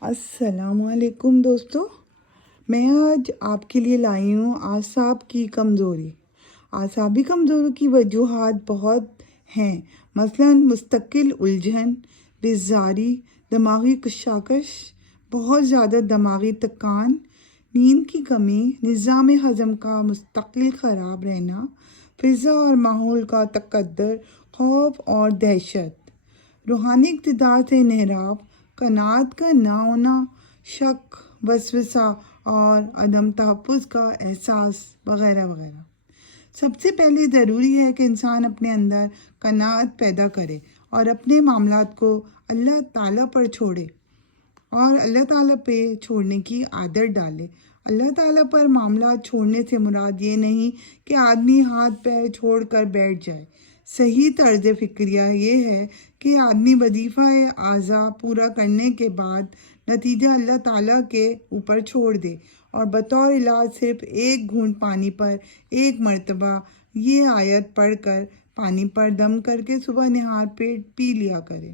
السلام علیکم دوستو، میں آج آپ کے لیے لائی ہوں اعصاب کی کمزوری۔ اعصابی کمزوری کی وجوہات بہت ہیں، مثلا مستقل الجھن، بیزاری، دماغی کشاکش، بہت زیادہ دماغی تکان، نیند کی کمی، نظام ہضم کا مستقل خراب رہنا، فضا اور ماحول کا تقدر، خوف اور دہشت، روحانی اقتدار سے انحراف، قناعت کا نہ ہونا، شک، وسوسہ اور عدم تحفظ کا احساس وغیرہ وغیرہ۔ سب سے پہلے ضروری ہے کہ انسان اپنے اندر قناعت پیدا کرے اور اپنے معاملات کو اللہ تعالیٰ پر چھوڑے اور اللہ تعالیٰ پہ چھوڑنے کی عادت ڈالے۔ اللہ تعالیٰ پر معاملات چھوڑنے سے مراد یہ نہیں کہ آدمی ہاتھ پیر چھوڑ کر بیٹھ جائے۔ صحیح طرز فکریہ یہ ہے کہ آدمی وظیفہ اعضاء پورا کرنے کے بعد نتیجہ اللہ تعالیٰ کے اوپر چھوڑ دے اور بطور علاج صرف ایک گھونٹ پانی پر ایک مرتبہ یہ آیت پڑھ کر پانی پر دم کر کے صبح نہار پیٹ پی لیا کرے۔